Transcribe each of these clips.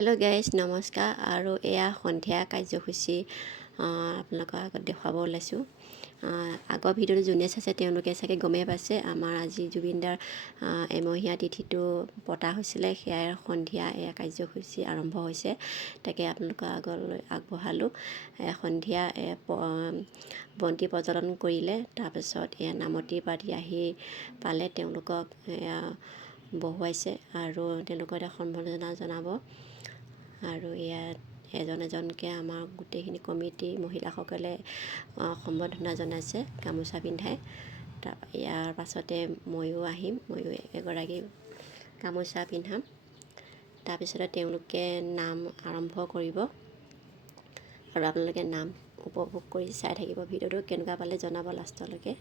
Hello' guys নমস্কাৰ আৰু এয়া সন্ধিয়া কাৰ্যসূচী আপোনালোকৰ আগত দেখুৱাব ওলাইছোঁ। আগৰ ভিডিঅ'টো যোনে চাইছে তেওঁলোকে চাগে গমেই পাইছে আমাৰ আজি জুবিনদাৰ এমহীয়া তিথিটো পতা হৈছিলে। সেয়াই সন্ধিয়া এয়া কাৰ্যসূচী আৰম্ভ হৈছে, তাকে আপোনালোকৰ আগলৈ আগবঢ়ালোঁ। সন্ধিয়া বন্তি প্ৰজ্বলন কৰিলে, তাৰপিছত এয়া নামতি পাৰ্টি আহি পালে, তেওঁলোকক বহুৱাইছে আৰু তেওঁলোকক এটা সম্বৰ্ধনা জনাব। আৰু ইয়াত এজন এজনকৈ আমাৰ গোটেইখিনি কমিটি মহিলাসকলে সম্বৰ্ধনা জনাইছে গামোচা পিন্ধাই। ইয়াৰ পাছতে ময়ো আহিম, ময়ো এগৰাকী গামোচা পিন্ধাম। তাৰপিছতে তেওঁলোকে নাম আৰম্ভ কৰিব আৰু আপোনালোকে নাম উপভোগ কৰি চাই থাকিব। ভিডিঅ'টো কেনেকুৱা পালে জনাব লাষ্টলৈকে।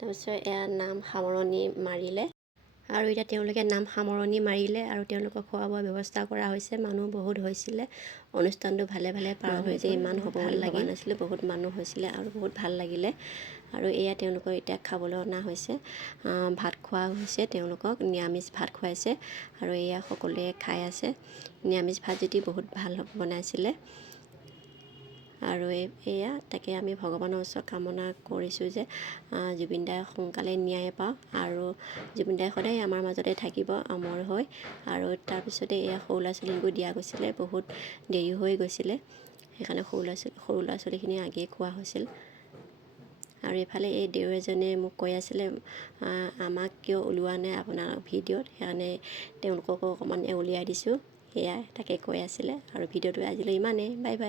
তাৰপিছত এয়া নাম সামৰণি মাৰিলে আৰু এতিয়া তেওঁলোকে নাম সামৰণি মাৰিলে আৰু তেওঁলোকক খোৱা বোৱাৰ ব্যৱস্থা কৰা হৈছে। মানুহ বহুত হৈছিলে, অনুষ্ঠানটো ভালে পাৰ হৈছে। ইমান হ'ব বুলি ভবা নাছিলোঁ, বহুত মানুহ হৈছিলে আৰু বহুত ভাল লাগিলে। আৰু এয়া তেওঁলোকক এতিয়া খাবলৈ অনা হৈছে, ভাত খোৱা হৈছে, তেওঁলোকক নিৰামিষ ভাত খুৱাইছে আৰু এয়া সকলোৱে খাই আছে। নিৰামিষ ভাত যদি বহুত ভাল বনাইছিলে। আৰু এয়া তাকে আমি ভগৱানৰ ওচৰত কামনা কৰিছোঁ যে জুবিনদাই সোনকালে ন্যায় পাওক আৰু জুবিনদাই সদায় আমাৰ মাজতে থাকিব অমৰ হৈ। আৰু তাৰপিছতে এয়া সৰু ল'ৰা ছোৱালীকো দিয়া গৈছিলে, বহুত দেৰি হৈ গৈছিলে, সেইকাৰণে সৰু ল'ৰা ছোৱালীখিনি আগেই খোৱা হৈছিল। আৰু এইফালে এই দেও এজনে মোক কৈ আছিলে আমাক কিয় ওলোৱা নাই আপোনাৰ ভিডিঅ'ত, সেইকাৰণে তেওঁলোককো অকণমান উলিয়াই দিছোঁ। সেয়াই তাকে কৈ আছিলে। আৰু ভিডিঅ'টো আজিলৈ ইমানেই, বাই বাই।